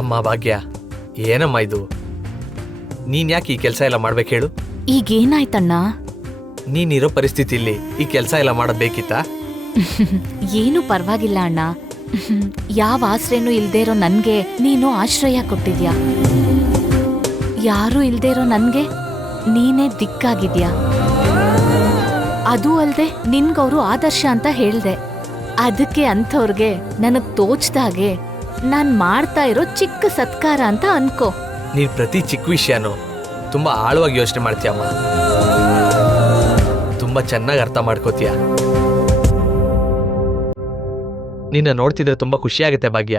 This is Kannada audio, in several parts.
ಅಮ್ಮ ಭಾಗ್ಯ, ಏನಮ್ಮ ಇದು? ನೀನ್ ಯಾಕೆ ಈ ಕೆಲಸ ಎಲ್ಲ ಮಾಡ್ಬೇಕು ಹೇಳು? ಈಗೇನಾಯ್ತಣ್ಣ? ನೀನಿರೋ ಪರಿಸ್ಥಿತಿಲಿ ಈ ಕೆಲಸ ಎಲ್ಲ ಮಾಡೋದ್ ಬೇಕಿತ್ತಾ? ಏನು ಪರವಾಗಿಲ್ಲ ಅಣ್ಣ. ಯಾವ ಆಶ್ರಯನೂ ಇಲ್ದೇ ಇರೋ ನನ್ಗೆ ನೀನು ಆಶ್ರಯ ಕೊಟ್ಟಿದ್ಯಾ. ಯಾರೂ ಇಲ್ದೇ ಇರೋ ನನ್ಗೆ ನೀನೇ ದಿಕ್ಕಾಗಿದ್ಯಾ. ಅದೂ ಅಲ್ದೆ ನಿನ್ಗವ್ರು ಆದರ್ಶ ಅಂತ ಹೇಳ್ದೆ. ಅದಕ್ಕೆ ಅಂಥವ್ರಿಗೆ ನನಗ್ ತೋಚ್ದಾಗೆ ನಾನ್ ಮಾಡ್ತಾ ಇರೋ ಚಿಕ್ಕ ಸತ್ಕಾರ ಅಂತ ಅನ್ಕೋ. ನೀನ್ ಪ್ರತಿ ಚಿಕ್ಕ ವಿಷಯನೂ ತುಂಬಾ ಆಳವಾಗಿ ಯೋಚನೆ ಮಾಡ್ತೀಯಮ್ಮ. ತುಂಬಾ ಚೆನ್ನಾಗಿ ಅರ್ಥ ಮಾಡ್ಕೋತೀಯ. ನಿನ್ನ ನೋಡ್ತಿದ್ರೆ ತುಂಬಾ ಖುಷಿ ಆಗುತ್ತೆ ಭಾಗ್ಯ.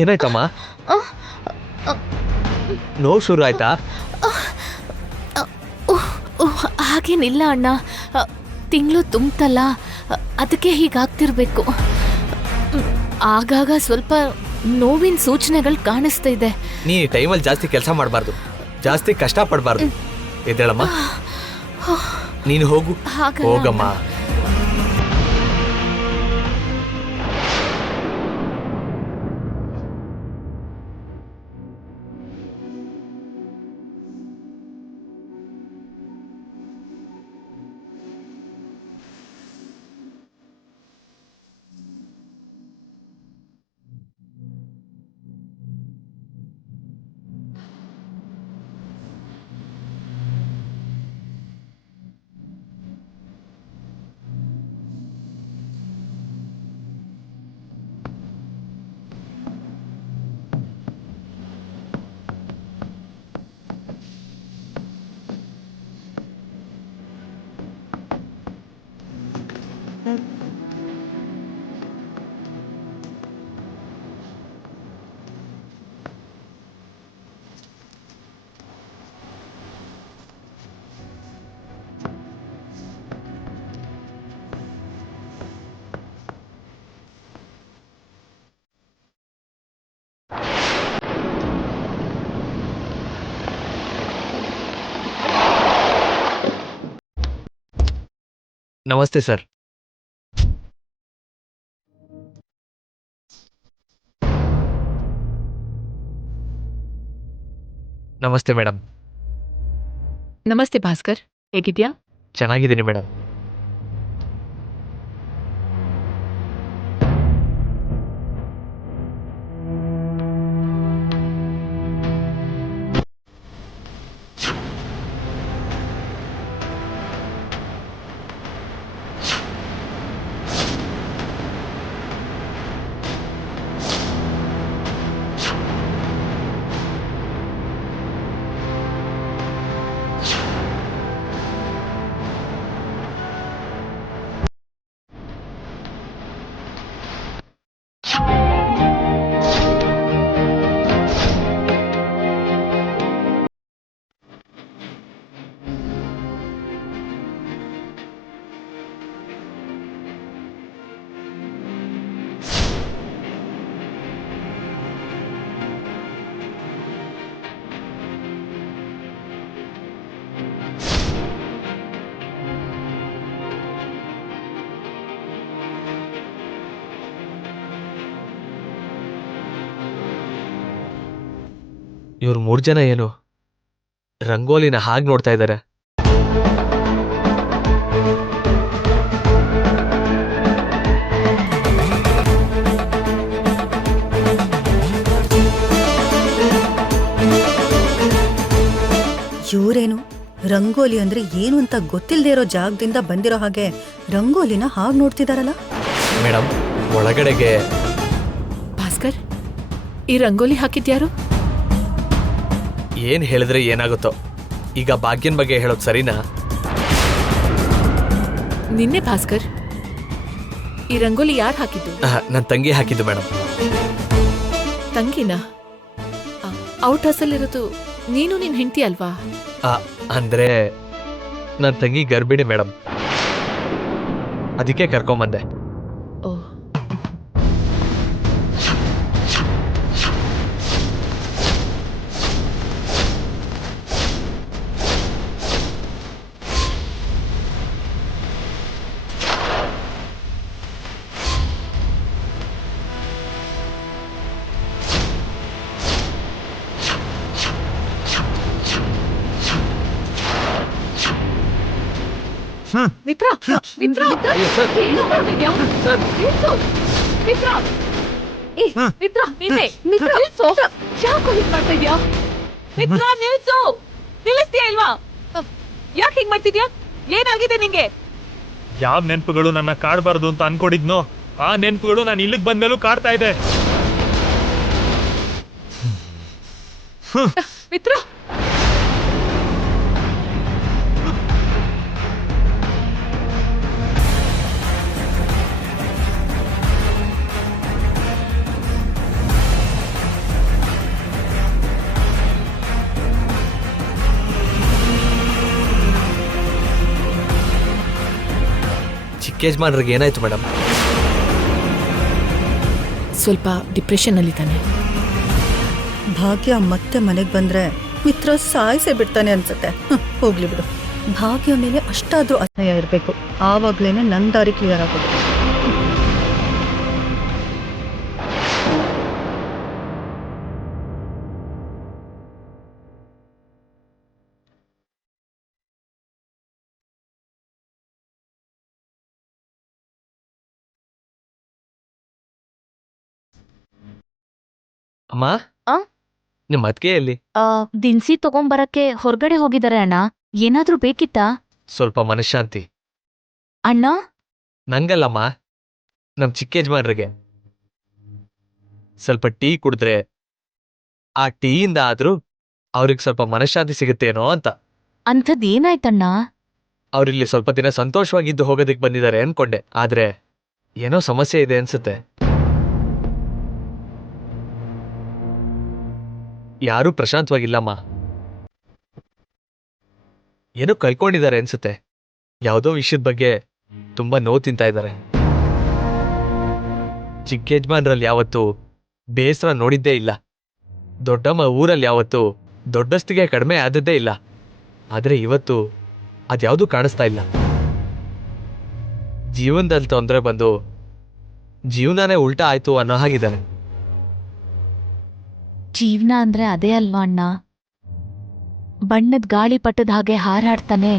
ಏನಾಯ್ತಮ್ಮ? ನೋವು ಶುರು ಆಯ್ತಾ? ಹಾಗೇನಿಲ್ಲ ಅಣ್ಣ. ತಿಂಗಳು ತುಂಬ್ತಲ್ಲ, ಅದಕ್ಕೆ ಹೀಗಾಗ್ತಿರ್ಬೇಕು. ಆಗಾಗ ಸ್ವಲ್ಪ ನೋವಿನ ಸೂಚನೆಗಳು ಕಾಣಿಸ್ತಾ ಇದೆ. ನೀ ಈ ಟೈಮಲ್ಲಿ ಜಾಸ್ತಿ ಕೆಲಸ ಮಾಡಬಾರ್ದು, ಜಾಸ್ತಿ ಕಷ್ಟ ಪಡಬಾರ್ದು. ಎದ್ದೇಳಮ್ಮ, ನೀನು ಹೋಗು. ಹೋಗಮ್ಮ. ನಮಸ್ತೆ ಸರ್. ನಮಸ್ತೆ ಮೇಡಮ್. ನಮಸ್ತೆ ಭಾಸ್ಕರ್, ಹೇಗಿದ್ಯಾ? ಚೆನ್ನಾಗಿದ್ದೀನಿ ಮೇಡಮ್. ಇವ್ರು 3 ಜನ ಏನು ರಂಗೋಲಿನ ಹಾಗೆ ನೋಡ್ತಾ ಇದ್ದಾರೆ? ಇವ್ರೇನು ರಂಗೋಲಿ ಅಂದ್ರೆ ಏನು ಅಂತ ಗೊತ್ತಿಲ್ಲದೆ ಇರೋ ಜಾಗದಿಂದ ಬಂದಿರೋ ಹಾಗೆ ರಂಗೋಲಿನ ಹಾಗೆ ನೋಡ್ತಿದಾರಲ್ಲ. ಮೇಡಮ್, ಒಳಗಡೆಗೆ. ಭಾಸ್ಕರ್, ಈ ರಂಗೋಲಿ ಹಾಕಿದ್ಯಾರು? ಏನ್ ಹೇಳಿದ್ರೆ ಏನಾಗುತ್ತೋ. ಈಗ ಭಾಗ್ಯನ್ ಬಗ್ಗೆ ಹೇಳೋದು ಸರಿನಾ? ನಿನ್ನೆ ಭಾಸ್ಕರ್, ಈ ರಂಗೋಲಿ ಯಾರು ಹಾಕಿದ್ದು? ನನ್ನ ತಂಗಿ ಹಾಕಿದ್ದು ಮೇಡಮ್. ತಂಗಿನ? ಔಟ್ ಹೌಸಲ್ಲಿರೋದು ನೀನು ನಿನ್ ಹೆಂಡತಿ ಅಲ್ವಾ? ಅಂದ್ರೆ ನನ್ನ ತಂಗಿ ಗರ್ಭಿಣಿ ಮೇಡಮ್, ಅದಕ್ಕೆ ಕರ್ಕೊಂಬಂದೆ. ಓ ಮಿತ್ರ ಮಿತ್ರ ಅಯ್ಯೋ, ಸರ್. ಏನು ಮಾಡ್ತಿದ್ಯಾ? ಸರ್. ನಿಲ್ಸು. ಮಿತ್ರ ಏ, ಮಿತ್ರ ನಿನ್ನೆ ಮಿತ್ರ ನಿಲ್ಸು. ಯಾಕೋ ಹೀಗ್ ಮಾಡ್ತಾ ಇದ್ಯಾ? ಮಿತ್ರ ನಿಲ್ಸು. ನಿಲ್ಲಿಸ್ತೀಯಾ ಇಲ್ವಾ? ಯಾಕೆ ಹೀಗ್ ಮಾಡ್ತಿದ್ಯಾ? ಏನಾಗಿದೆ ನಿಂಗೆ? ಯಾವ ನೆನಪುಗಳು ನನ್ನ ಕಾಡಬಾರ್ದು ಅಂತ ಅನ್ಕೊಂಡಿದ್ನೋ ಆ ನೆನಪುಗಳು ನಾನು ಇಲ್ಲಿಗೆ ಬಂದ್ಮೇಲೂ ಕಾಡ್ತಾ ಇದೆ. ಮಿತ್ರ ಚಿಕ್ಕ ಯಜಮಾನ್ರಿಗೆ ಏನಾಯ್ತು ಮೇಡಮ್? ಸ್ವಲ್ಪ ಡಿಪ್ರೆಷನ್ ಅಲ್ಲಿ ತಾನೆ. ಭಾಗ್ಯ ಮತ್ತೆ ಮನೆಗೆ ಬಂದ್ರೆ ಮಿತ್ರ ಸಾಯಿಸೇ ಬಿಡ್ತಾನೆ ಅನ್ಸುತ್ತೆ. ಹೋಗ್ಲಿ ಬಿಡು. ಭಾಗ್ಯ ಮೇಲೆ ಅಷ್ಟಾದ್ರೂ ಅಸಹ್ಯ ಇರಬೇಕು, ಆವಾಗ್ಲೇನೆ ನನ್ನ ದಾರಿ ಕ್ಲಿಯರ್ ಆಗೋದು. ಅಮ್ಮ, ಆ? ನಿಮ್ಮ ಅತ್ತಿಗೆ ಎಲ್ಲಿ? ದಿನಸಿ ತಗೊಂಬರಕ್ಕೆ ಹೊರಗಡೆ ಹೋಗಿದ್ದಾರೆ ಅಣ್ಣ. ಏನಾದ್ರೂ ಬೇಕಿತ್ತಾ? ಸ್ವಲ್ಪ ಮನಃಶಾಂತಿ. ಅಣ್ಣ ನಂಗಲ್ಲಮ್ಮ, ನಮ್ಮ ಚಿಕ್ಕ ಯಜಮಾನ್ರಿಗೆ. ಸ್ವಲ್ಪ ಟೀ ಕುಡಿದ್ರೆ ಆ ಟೀಯಿಂದ ಆದ್ರೂ ಅವ್ರಿಗೆ ಸ್ವಲ್ಪ ಮನಃಶಾಂತಿ ಸಿಗುತ್ತೇನೋ ಅಂತ. ಅಂಥದ್ ಏನಾಯ್ತಣ್ಣ? ಅವ್ರಿಲ್ಲಿ ಸ್ವಲ್ಪ ದಿನ ಸಂತೋಷವಾಗಿದ್ದು ಹೋಗೋದಕ್ಕೆ ಬಂದಿದ್ದಾರೆ ಅನ್ಕೊಂಡೆ, ಆದ್ರೆ ಏನೋ ಸಮಸ್ಯೆ ಇದೆ ಅನ್ಸುತ್ತೆ. ಯಾರೂ ಪ್ರಶಾಂತವಾಗಿಲ್ಲಮ್ಮ. ಏನೋ ಕಳ್ಕೊಂಡಿದ್ದಾರೆ ಅನ್ಸುತ್ತೆ. ಯಾವುದೋ ವಿಷಯದ ಬಗ್ಗೆ ತುಂಬಾ ನೋವು ತಿಂತಾ ಇದ್ದಾರೆ. ಚಿಕ್ಕ ಯಜಮಾನ್ರಲ್ಲಿ ಯಾವತ್ತೂ ಬೇಸರ ನೋಡಿದ್ದೇ ಇಲ್ಲ. ದೊಡ್ಡಮ್ಮ ಊರಲ್ಲಿ ಯಾವತ್ತೂ ದೊಡ್ಡಸ್ತಿಗೆ ಕಡಿಮೆ ಆದದ್ದೇ ಇಲ್ಲ. ಆದ್ರೆ ಇವತ್ತು ಅದ್ಯಾವುದೂ ಕಾಣಿಸ್ತಾ ಇಲ್ಲ. ಜೀವನದಲ್ಲಿ ತೊಂದರೆ ಬಂದು ಜೀವನನೇ ಉಲ್ಟಾ ಆಯ್ತು ಅನ್ನೋ ಹಾಗಿದ್ದಾರೆ. ಜೀವನ ಅಂದ್ರೆ ಅದೇ ಅಲ್ವಾ ಅಣ್ಣ? ಬಣ್ಣದ ಗಾಳಿಪಟದ ಹಾಗೆ ಹಾರಾಡ್ತಾನೆ.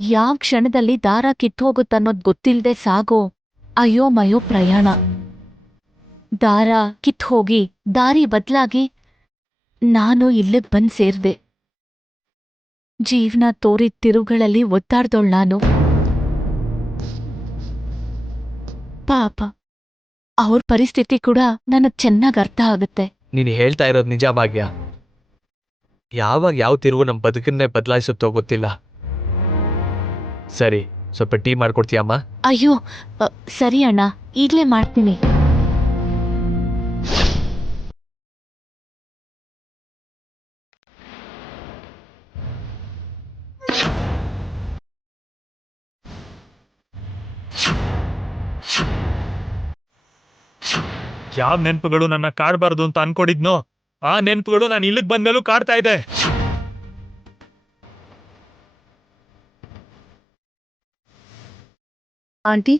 ಯಾವ ಕ್ಷಣದಲ್ಲಿ ದಾರ ಕಿತ್ತೋಗುತ್ತನ್ನೋದ್ ಗೊತ್ತಿಲ್ದೆ ಸಾಗೋ ಅಯೋಮಯೋ ಪ್ರಯಾಣ. ದಾರ ಕಿತ್ ಹೋಗಿ ದಾರಿ ಬದ್ಲಾಗಿ ನಾನು ಇಲ್ಲಿಗ್ ಬಂದ್ ಸೇರ್ದೆ. ಜೀವನ ತೋರಿದ ತಿರುಗಳಲ್ಲಿ ಒದ್ದಾಡ್ದೋಳ್ ನಾನು. ಪಾಪ ಅವ್ರ ಪರಿಸ್ಥಿತಿ ಕೂಡ ನನಗ್ ಚೆನ್ನಾಗ್ ಅರ್ಥ ಆಗುತ್ತೆ. ನೀನು ಹೇಳ್ತಾ ಇರೋದು ನಿಜ ಭಾಗ್ಯ. ಯಾವಾಗ ಯಾವ ತಿರುವು ನಮ್ಮ ಬದುಕನ್ನೇ ಬದಲಾಯಿಸುತ್ತೋ ಗೊತ್ತಿಲ್ಲ. ಸರಿ, ಸ್ವಲ್ಪ ಟೀ ಮಾಡ್ಕೊಡ್ತೀಯಮ್ಮ? ಅಯ್ಯೋ, ಸರಿ ಅಣ್ಣ, ಈಗ್ಲೇ ಮಾಡ್ತೀನಿ. ಯಾವ ನೆನಪುಗಳು ನನ್ನ ಕಾಡಬಾರ್ದು ಅಂತ ಅನ್ಕೊಂಡಿದ್ನೋ ಆ ನೆನಪುಗಳು ನಾನು ಇಲ್ಲಿಗೆ ಬಂದ್ಮೇಲೂ ಕಾಡ್ತಾ ಇದೆ. ಆಂಟಿ,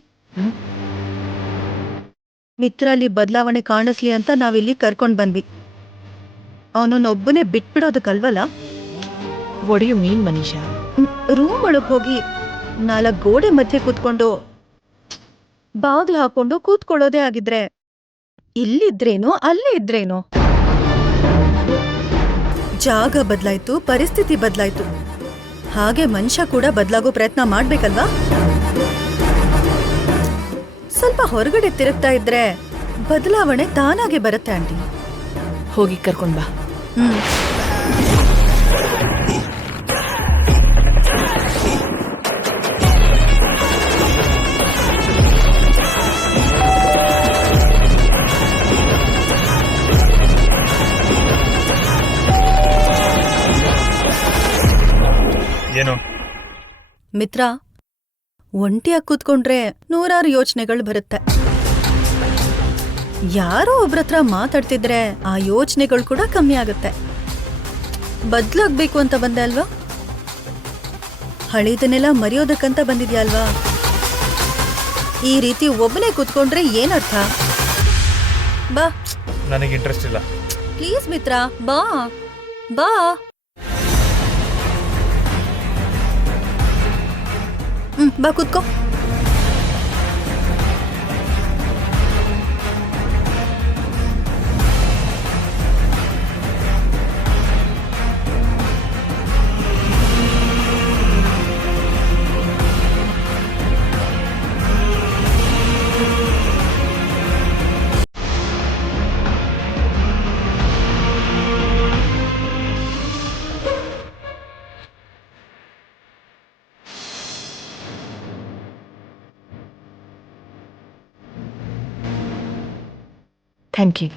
ಮಿತ್ರಲ್ಲಿ ಬದಲಾವಣೆ ಕಾಣಿಸ್ಲಿ ಅಂತ ನಾವಿಲ್ಲಿ ಕರ್ಕೊಂಡ್ ಬಂದ್ವಿ. ಅವನನ್ನೊಬ್ಬನೇ ಬಿಟ್ಬಿಡೋದಕ್ಕಲ್ವಲ್ಲ. ಒಡೆಯು ಮೀನ್ ಮನೀಷಾ. ರೂಮ್ ಒಳಗ್ ಹೋಗಿ 4 ಗೋಡೆ ಮಧ್ಯೆ ಕೂತ್ಕೊಂಡು ಬಾಗ್ಲು ಹಾಕೊಂಡು ಕೂತ್ಕೊಳ್ಳೋದೇ ಆಗಿದ್ರೆ ಇಲ್ಲಿದ್ರೇನೋ ಅಲ್ಲೇ ಇದ್ರೇನೋ. ಜಾಗ ಬದಲಾಯ್ತು, ಪರಿಸ್ಥಿತಿ ಬದಲಾಯ್ತು, ಹಾಗೆ ಮನುಷ್ಯ ಕೂಡ ಬದಲಾಗೋ ಪ್ರಯತ್ನ ಮಾಡ್ಬೇಕಲ್ವಾ? ಸ್ವಲ್ಪ ಹೊರಗಡೆ ತಿರುಗ್ತಾ ಇದ್ರೆ ಬದಲಾವಣೆ ತಾನಾಗೆ ಬರುತ್ತೆ ಆಂಟಿ. ಹೋಗಿ ಕರ್ಕೊಂಡ್ ಬಾ. ಏನು ಮಿತ್ರ, ಒಂಟಿಯಾಗಿ ಕೂತ್ಕೊಂಡ್ರೆ ನೂರಾರು ಯೋಚನೆಗಳು ಬರುತ್ತೆ. ಯಾರೋ ಒಬ್ರತ್ರ ಮಾತಾಡ್ತಿದ್ರೆ ಆ ಯೋಚನೆಗಳು ಕೂಡ ಕಮ್ಮಿ ಆಗುತ್ತೆ. ಬದ್ಲಾಗ್ಬೇಕು ಅಂತ ಬಂದೆ ಅಲ್ವಾ? ಹಳಿದನ್ನೆಲ್ಲ ಮರೆಯೋದಕ್ಕಂತ ಬಂದಿದ್ಯಾ ಅಲ್ವಾ? ಈ ರೀತಿ ಒಬ್ಬನೇ ಕೂತ್ಕೊಂಡ್ರೆ ಏನರ್ಥ? ಬಾ, ನನಗೆ ಇಂಟ್ರೆಸ್ಟ್ ಇಲ್ಲ. ಪ್ಲೀಸ್ ಮಿತ್ರ, ಬಾ ಬಾ. ಬಾ ಕೂತ್ಕೋ. Thank you.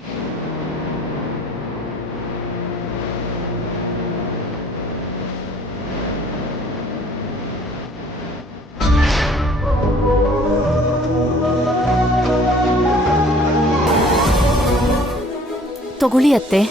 ತಗೊಳ್ಳಿ ಅತ್ತೆ.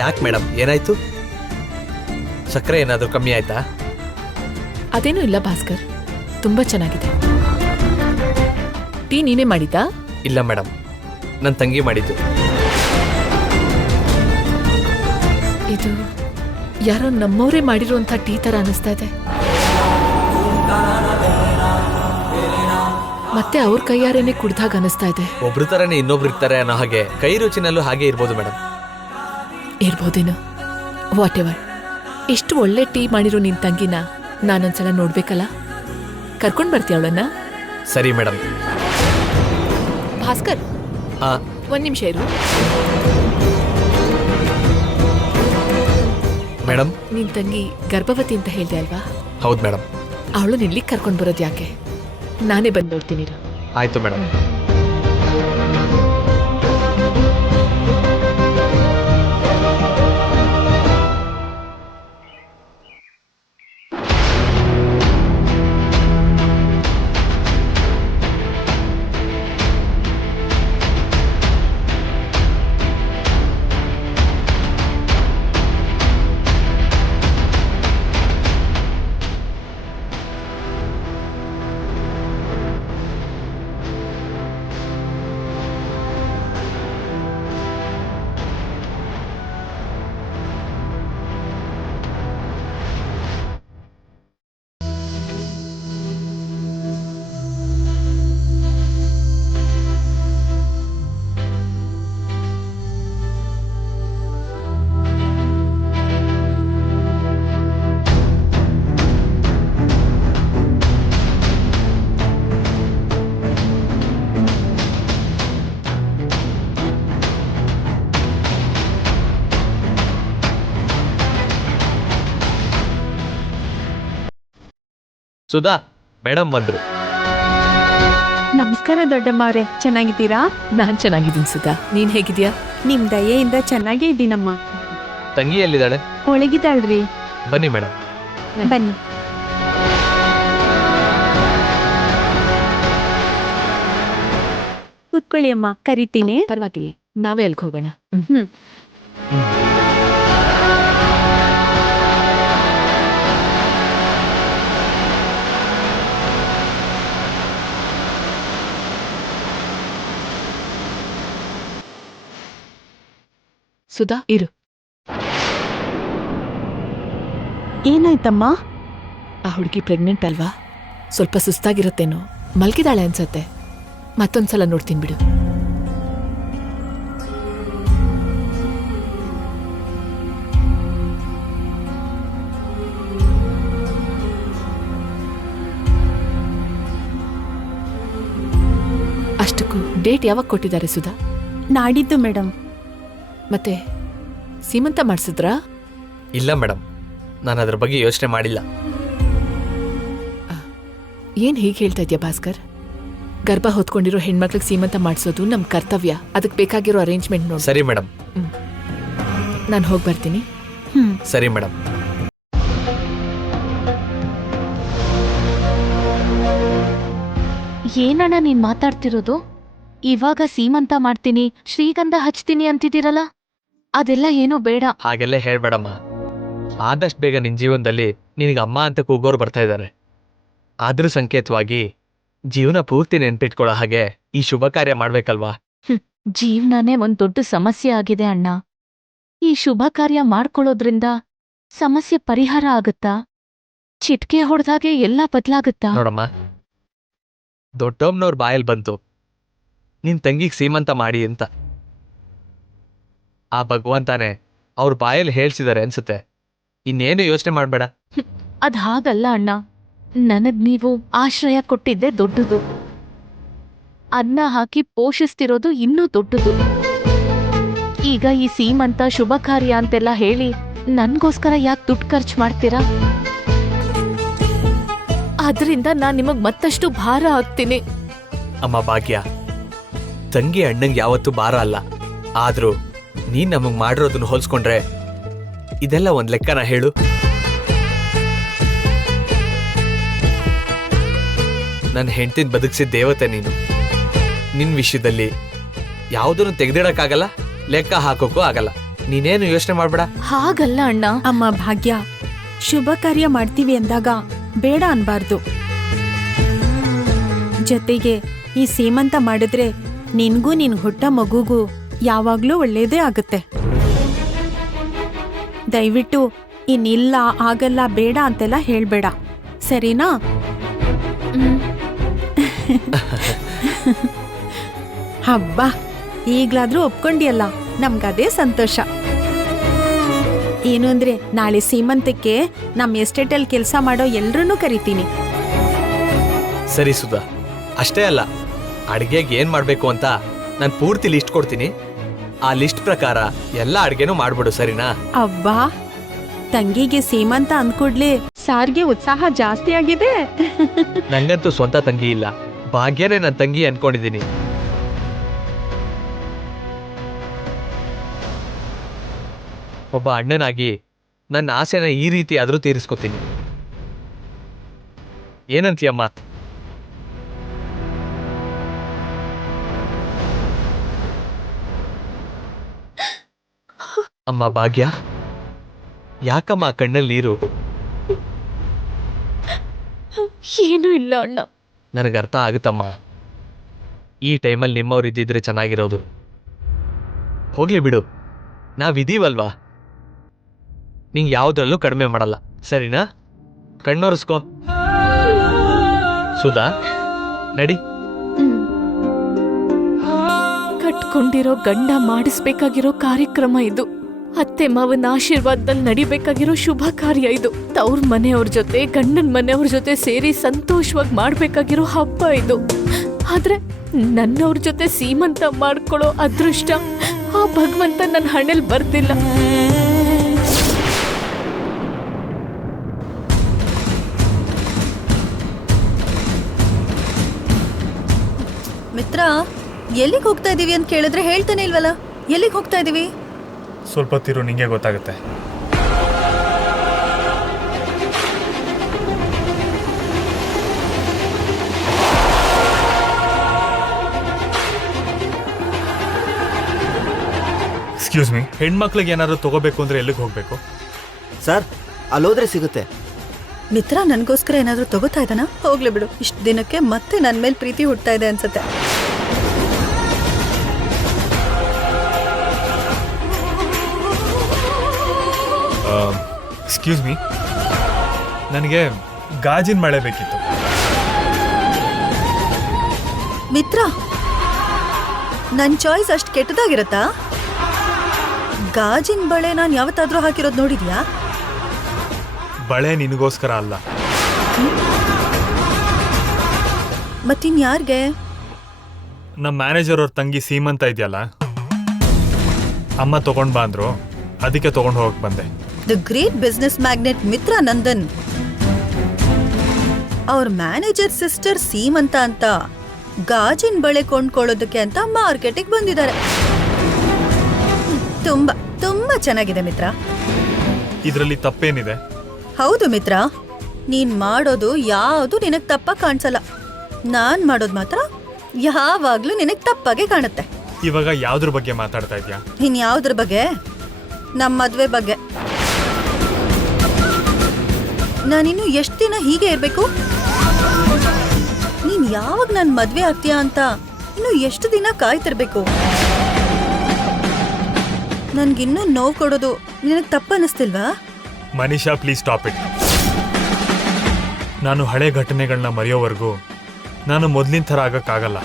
ಯಾಕೆ ಮೇಡಮ್, ಏನಾಯ್ತು? ಸಕ್ಕರೆ ಏನಾದರೂ ಕಮ್ಮಿ ಆಯ್ತಾ? ಅದೇನೂ ಇಲ್ಲ ಭಾಸ್ಕರ್, ತುಂಬಾ ಚೆನ್ನಾಗಿದೆ. ಟೀ ನೀನೇ ಮಾಡಿದ್ದಾ? ಇಲ್ಲ ಮೇಡಮ್, ನನ್ನ ತಂಗಿ ಮಾಡಿದ್ದು. ಇದು ಯಾರೋ ನಮ್ಮವರೇ ಮಾಡಿರುವಂಥ ಟೀ ತರ ಅನಿಸ್ತಾ ಇದೆ. ಮತ್ತೆ ಅವ್ರ ಕೈಯಾರೇನೆ ಕುಡ್ದಾಗ ಅನಿಸ್ತಾ ಇದೆ. ಒಬ್ರು ಥರನೇ ಇನ್ನೊಬ್ರು ಇರ್ತಾರೆ ಅನ್ನೋ ಹಾಗೆ ಕೈ ರುಚಿನಲ್ಲೂ ಹಾಗೆ ಇರ್ಬೋದು ಮೇಡಮ್. ಇರ್ಬೋದೇನೋ, what ever. ಎಷ್ಟು ಒಳ್ಳೆ ಟೀ ಮಾಡಿರೋ ನಿನ್ ತಂಗಿನ ನಾನೊಂದ್ಸಲ ನೋಡ್ಬೇಕಲ್ಲ. ಕರ್ಕೊಂಡ್ ಬರ್ತೀಯ ಅವಳನ್ನ? ಸರಿ ಮೇಡಮ್. ಭಾಸ್ಕರ್, ಹಾಂ, ಒಂದ್ ನಿಮಿಷ ಇರು. ಮೇಡಮ್. ನಿನ್ ತಂಗಿ ಗರ್ಭವತಿ ಅಂತ ಹೇಳ್ದೆ ಅಲ್ವಾ? ಹೌದು ಮೇಡಮ್. ಅವಳು ಇಲ್ಲಿಗೆ ಕರ್ಕೊಂಡ್ ಬರೋದು ಯಾಕೆ? ನಾನೇ ಬಂದು ನೋಡ್ತೀನಿ. ಆಯಿತು ಮೇಡಮ್. ಸುಧಾ ಮೇಡಮ್ ಬಂದ್ರು. ನಮಸ್ಕಾರ ದೊಡ್ಡಮ್ಮವ್ರೆ, ಚೆನ್ನಾಗಿದ್ದೀರಾ? ನಾನ್ ಚೆನ್ನಾಗಿದ್ದೀನಿ ಸುಧಾ, ನೀನ್ ಹೇಗಿದ್ಯಾ? ನಿಮ್ ದಯೆಯಿಂದ ಚೆನ್ನಾಗೇ ಇದ್ದೀನಮ್ಮ. ತಂಗಿ ಎಲ್ಲಿದ್ದಾಳೆ? ಒಳಗಿದ್ದಾಳ್ರಿ. ಬನ್ನಿ ಮೇಡಮ್. ಬನ್ನಿ. ಕೂತ್ಕೊಳ್ಳಿ ಅಮ್ಮ, ಕರಿತೀನಿ. ಪರವಾಗಿಲ್ಲ, ನಾವೇ ಅಲ್ಗ್ ಹೋಗೋಣ. ಹ್ಮ್. ಸುಧಾ, ಇರು. ಏನಾಯ್ತಮ್ಮ? ಆ ಹುಡುಗಿ ಪ್ರೆಗ್ನೆಂಟ್ ಅಲ್ವಾ? ಸ್ವಲ್ಪ ಸುಸ್ತಾಗಿರುತ್ತೇನೋ, ಮಲ್ಗಿದಾಳೆ ಅನ್ಸತ್ತೆ. ಮತ್ತೊಂದ್ಸಲ ನೋಡ್ತೀನಿ ಬಿಡು. ಅಷ್ಟಕ್ಕೂ ಡೇಟ್ ಯಾವಾಗ ಕೊಟ್ಟಿದ್ದಾರೆ ಸುಧಾ? ನಾಡಿದ್ದು ಮೇಡಮ್. ಮತ್ತೆ ಸೀಮಂತ ಮಾಡಿಸಿದ್ರಾ? ಇಲ್ಲ ಮೇಡಮ್, ನಾನು ಅದ್ರ ಬಗ್ಗೆ ಯೋಚನೆ ಮಾಡಿಲ್ಲ. ಏನ್ ಹೀಗೆ ಹೇಳ್ತಾ ಇದ್ಯಾ ಭಾಸ್ಕರ್? ಗರ್ಭ ಹೊತ್ಕೊಂಡಿರೋ ಹೆಣ್ಮಕ್ಳಿಗೆ ಸೀಮಂತ ಮಾಡಿಸೋದು ನಮ್ ಕರ್ತವ್ಯ. ಅದಕ್ಕೆ ಬೇಕಾಗಿರೋ ಅರೇಂಜ್ಮೆಂಟ್ ನೋಡಿ. ಸರಿ ಮೇಡಮ್. ನಾನು ಹೋಗಿ ಬರ್ತೀನಿ. ಸರಿ ಮೇಡಮ್. ಏನಣ್ಣ ನೀನ್ ಮಾತಾಡ್ತಿರೋದು? ಇವಾಗ ಸೀಮಂತ ಮಾಡ್ತೀನಿ, ಶ್ರೀಗಂಧ ಹಚ್ತೀನಿ ಅಂತಿದ್ದೀರಲ್ಲ, ಅದೆಲ್ಲ ಏನೂ ಬೇಡ. ಹಾಗೆಲ್ಲ ಹೇಳ್ಬೇಡಮ್ಮ. ಆದಷ್ಟು ಬೇಗ ನಿನ್ನ ಜೀವನದಲ್ಲಿ ನಿನಗೆ ಅಮ್ಮ ಅಂತ ಕೂಗೋರು ಬರ್ತಾ ಇದ್ದಾರೆ. ಅದ್ರ ಸಂಕೇತವಾಗಿ ಜೀವನ ಪೂರ್ತಿ ನೆನ್ಪಿಟ್ಕೊಳ್ಳೋ ಹಾಗೆ ಈ ಶುಭ ಕಾರ್ಯ ಮಾಡ್ಬೇಕಲ್ವಾ? ಜೀವನನೇ ಒಂದ್ ದೊಡ್ಡ ಸಮಸ್ಯೆ ಆಗಿದೆ ಅಣ್ಣ. ಈ ಶುಭ ಕಾರ್ಯ ಮಾಡ್ಕೊಳ್ಳೋದ್ರಿಂದ ಸಮಸ್ಯೆ ಪರಿಹಾರ ಆಗುತ್ತಾ? ಚಿಟ್ಕೆ ಹೊಡೆದಾಗೆ ಎಲ್ಲ ಬದಲಾಗುತ್ತಾ? ನೋಡಮ್ಮ, ದೊಡ್ಡಮ್ಮನವ್ರ ಬಾಯಲ್ಲಿ ಬಂತು ನಿನ್ ತಂಗಿಗೆ ಸೀಮಂತ ಮಾಡಿ ಅಂತ. ಆ ಭಗವಂತಾನೆ ಅವ್ರ ಬಾಯಲ್ಲಿ ಹೇಳ್ಸಿದಾರೆ ಅನ್ಸುತ್ತೆ. ಇನ್ನೇನು ಯೋಚನೆ ಮಾಡ್ಬೇಡ. ಅದ್ ಹಾಗಲ್ಲ ಅಣ್ಣ. ನನಗ್ ನೀವು ಆಶ್ರಯ ಕೊಟ್ಟಿದ್ದೆ ದೊಡ್ಡದು. ಅನ್ನ ಹಾಕಿ ಪೋಷಿಸ್ತಿರೋದು ಇನ್ನೂ ದೊಡ್ಡದು. ಈಗ ಈ ಸೀಮಂತ ಶುಭ ಕಾರ್ಯ ಅಂತೆಲ್ಲ ಹೇಳಿ ನನ್ಗೋಸ್ಕರ ಯಾಕೆ ದುಡ್ಡು ಖರ್ಚು ಮಾಡ್ತೀರಾ? ಅದರಿಂದ ನಾನ್ ನಿಮಗ್ ಮತ್ತಷ್ಟು ಭಾರ ಆಗ್ತೀನಿ. ಅಮ್ಮ ಭಾಗ್ಯ, ತಂಗಿ ಅಣ್ಣಂಗೆ ಯಾವತ್ತೂ ಭಾರ ಅಲ್ಲ. ಆದ್ರೂ ನೀನ್ ನಮಗ್ ಮಾಡಿರೋದನ್ನ ಹೋಲ್ಸ್ಕೊಂಡ್ರೆ ಇದೆಲ್ಲ ಒಂದ್ ಲೆಕ್ಕನ ಹೇಳು. ನನ್ನ ಹೆಂಡತಿನ ಬದುಕಿಸಿದ ದೇವತೆ ನೀನು. ನಿನ್ ವಿಷಯದಲ್ಲಿ ಯಾವುದನ್ನು ತೆಗೆದಿಡಕ್ಕಾಗಲ್ಲ, ಲೆಕ್ಕ ಹಾಕೋಕ್ಕೂ ಆಗಲ್ಲ. ನೀನೇನು ಯೋಚನೆ ಮಾಡ್ಬೇಡ. ಹಾಗಲ್ಲ ಅಣ್ಣ. ಅಮ್ಮ ಭಾಗ್ಯ, ಶುಭ ಕಾರ್ಯ ಮಾಡ್ತೀವಿ ಅಂದಾಗ ಬೇಡ ಅನ್ಬಾರ್ದು. ಜೊತೆಗೆ ಈ ಸೀಮಂತ ಮಾಡಿದ್ರೆ ನಿನ್ಗೂ ನಿನ್ ಹುಟ್ಟ ಮಗುಗೂ ಯಾವಾಗ್ಲೂ ಒಳ್ಳೇದೇ ಆಗುತ್ತೆ. ದಯವಿಟ್ಟು ಇನ್ನಿಲ್ಲ, ಆಗಲ್ಲ, ಬೇಡ ಅಂತೆಲ್ಲ ಹೇಳ್ಬೇಡ, ಸರಿನಾ? ಹಬ್ಬ, ಈಗ್ಲಾದ್ರೂ ಒಪ್ಕೊಂಡಿಯಲ್ಲ, ನಮ್ಗದೇ ಸಂತೋಷ. ಏನು ಅಂದ್ರೆ ನಾಳೆ ಸೀಮಂತಕ್ಕೆ ನಮ್ ಎಸ್ಟೇಟಲ್ಲಿ ಕೆಲಸ ಮಾಡೋ ಎಲ್ರನ್ನೂ ಕರಿತೀನಿ. ಸರಿ ಸುಧಾ, ಅಷ್ಟೇ ಅಲ್ಲ, ಅಡ್ಗೆಗೆ ಏನ್ ಮಾಡ್ಬೇಕು ಅಂತ ನಾನು ಪೂರ್ತಿ ಲಿಸ್ಟ್ ಕೊಡ್ತೀನಿ. ಆ ಲಿಸ್ಟ್ ಪ್ರಕಾರ ಎಲ್ಲ ಅಡ್ಗೆನೂ ಮಾಡ್ಬಿಡು, ಸರಿನಾ? ಅಬ್ಬಾ, ತಂಗಿಗೆ ಸೀಮಂತ ಅಂದ್ಕೊಡ್ಲಿ ಸಾರ್ಗೆ ಉತ್ಸಾಹ ಜಾಸ್ತಿ ಆಗಿದೆ. ನಂಗಂತೂ ಸ್ವಂತ ತಂಗಿ ಇಲ್ಲ, ಭಾಗ್ಯನೇ ನನ್ನ ತಂಗಿ ಅನ್ಕೊಂಡಿದ್ದೀನಿ. ಒಬ್ಬ ಅಣ್ಣನಾಗಿ ನನ್ನ ಆಸೆನ ಈ ರೀತಿ ಆದ್ರೂ ತೀರಿಸ್ಕೊತೀನಿ. ಏನಂತೀಯಮ್ಮ? ಅಮ್ಮ ಭಾಗ್ಯ, ಯಾಕಮ್ಮ ಕಣ್ಣಲ್ಲಿ ನೀರು? ಏನೂ ಇಲ್ಲ ಅಣ್ಣ. ನನಗೆ ಅರ್ಥ ಆಗುತ್ತಮ್ಮ. ಈ ಟೈಮಲ್ಲಿ ನಿಮ್ಮವ್ರು ಇದ್ದಿದ್ರೆ ಚೆನ್ನಾಗಿರೋದು. ಹೋಗ್ಲಿ ಬಿಡು, ನಾವಿದೀವಲ್ವಾ? ನಿಂಗೆ ಯಾವುದ್ರಲ್ಲೂ ಕಡಿಮೆ ಮಾಡಲ್ಲ, ಸರಿನಾ? ಕಣ್ಣೊರೆಸ್ಕೋ. ಸುಧಾ, ನಡಿ. ಕಟ್ಕೊಂಡಿರೋ ಗಂಡ ಮಾಡಿಸ್ಬೇಕಾಗಿರೋ ಕಾರ್ಯಕ್ರಮ ಇದು. ಅತ್ತೆ ಮಾವನ ಆಶೀರ್ವಾದದಲ್ಲಿ ನಡಿಬೇಕಾಗಿರೋ ಶುಭ ಕಾರ್ಯ ಇದು. ತವ್ರ ಮನೆಯವ್ರ ಜೊತೆ, ಗಂಡನ ಮನೆಯವ್ರ ಜೊತೆ ಸೇರಿ ಸಂತೋಷವಾಗಿ ಮಾಡ್ಬೇಕಾಗಿರೋ ಹಬ್ಬ ಇದು. ಆದ್ರೆ ನನ್ನವ್ರ ಜೊತೆ ಸೀಮಂತ ಮಾಡ್ಕೊಳ್ಳೋ ಅದೃಷ್ಟ ಆ ಭಗವಂತ ನನ್ನ ಹಣೆಲ್ ಬರ್ತಿಲ್ಲ. ಮಿತ್ರ, ಎಲ್ಲಿಗೆ ಹೋಗ್ತಾ ಇದೀವಿ ಅಂತ ಕೇಳಿದ್ರೆ ಹೇಳ್ತಾನೆ ಇಲ್ವಲ್ಲ? ಎಲ್ಲಿಗೆ ಹೋಗ್ತಾ ಇದೀವಿ? ಸ್ವಲ್ಪ ಹೊತ್ತಿರು, ನಿಂಗೆ ಗೊತ್ತಾಗುತ್ತೆ. ಎಕ್ಸ್ಕ್ಯೂಸ್ ಮೀ, ಹೆಣ್ಮಕ್ಳಿಗೆ ಏನಾದ್ರು ತಗೋಬೇಕು ಅಂದ್ರೆ ಎಲ್ಲಿಗೆ ಹೋಗ್ಬೇಕು? ಸರ್, ಅಲ್ಲೋದ್ರೆ ಸಿಗುತ್ತೆ. ಮಿತ್ರ ನನ್ಗೋಸ್ಕರ ಏನಾದ್ರೂ ತಗೋತಾ ಇದ್ದಾನ? ಹೋಗ್ಲಿ ಬಿಡು, ಇಷ್ಟು ದಿನಕ್ಕೆ ಮತ್ತೆ ನನ್ ಮೇಲೆ ಪ್ರೀತಿ ಹುಟ್ತಾ ಇದೆ ಅನ್ಸುತ್ತೆ. ಎಕ್ಸ್ಕ್ಯೂಸ್ ಮೀ, ನನಗೆ ಗಾಜಿನ ಮಳೆ ಬೇಕಿತ್ತು. ಮಿತ್ರ, ನನ್ ಚಾಯ್ಸ್ ಅಷ್ಟು ಕೆಟ್ಟದಾಗಿರತ್ತಾ? ಗಾಜಿನ ಬಳೆ ನಾನು ಯಾವತ್ತಾದ್ರೂ ಹಾಕಿರೋದು ನೋಡಿದ್ಯಾ? ಬಳೆ ನಿನಗೋಸ್ಕರ ಅಲ್ಲ, ಮತ್ತಿನ್ಯಾರ್ಗೆ? ನಮ್ಮ ಮ್ಯಾನೇಜರ್ ಅವ್ರ ತಂಗಿ ಸೀಮಂತ ಇದೆಯಲ್ಲ, ಅಮ್ಮ ತಗೊಂಡ್ ಬಾ ಅಂದ್ರು, ಅದಕ್ಕೆ ತಗೊಂಡು ಹೋಗಕ್ ಬಂದೆ. ದ ಗ್ರೇಟ್ ಬಿಸ್ನೆಸ್ ಮ್ಯಾಗ್ನೆಟ್ ಮಿತ್ರ ನಂದನ್ ಅವ್ರ ಮ್ಯಾನೇಜರ್ ಸಿಸ್ಟರ್ ಸೀಮಂತ ಅಂತ ಗಾಜಿನ ಬಳೆ ಕೊಂಡ್ಕೊಳ್ಳೋದಕ್ಕೆ ಅಂತ ಮಾರ್ಕೆಟಿಗೆ ಬಂದಿದ್ದಾರೆ. ತುಂಬಾ ತುಂಬಾ ಚೆನ್ನಾಗಿದೆ ಮಿತ್ರ. ಇದರಲ್ಲಿ ತಪ್ಪೇನಿದೆ? ಹೌದು ಮಿತ್ರ, ನೀನ್ ಮಾಡೋದು ಯಾವುದು ನಿನಗ್ ತಪ್ಪ ಕಾಣಿಸಲ್ಲ. ನಾನ್ ಮಾಡೋದು ಮಾತ್ರ ಯಾವಾಗ್ಲೂ ನಿನಗ್ ತಪ್ಪಾಗೆ ಕಾಣುತ್ತೆ. ಇವಾಗ ಯಾವ್ದ್ರ ಬಗ್ಗೆ ಮಾತಾಡ್ತಾ ಇದ್ಯಾ? ಇನ್ ಯಾವ್ದ್ರ ಬಗ್ಗೆ? ನಮ್ಮ ಮದ್ವೆ ಬಗ್ಗೆ. ನಾನಿನ್ನು ಎಷ್ಟು ದಿನ ಹೀಗೆ ಇರ್ಬೇಕು? ನೀನ್ ಯಾವಾಗ ನನ್ ಮದ್ವೆ ಆಗ್ತೀಯಾ ಅಂತ ಇನ್ನು ಎಷ್ಟು ದಿನ ಕಾಯ್ತಿರ್ಬೇಕು? ನನ್ಗಿನ್ನೂ ನೋವು ಕೊಡೋದು ನಿನಗ್ ತಪ್ಪ ಅನಿಸ್ತಿಲ್ವಾ? Manisha, please stop it. ನಾನು ಹಳೆ ಘಟನೆಗಳನ್ನ ಮರೆಯೋವರೆಗೂ ನಾನು ಮೊದಲಿನ ಥರ ಆಗಕ್ಕಾಗಲ್ಲ.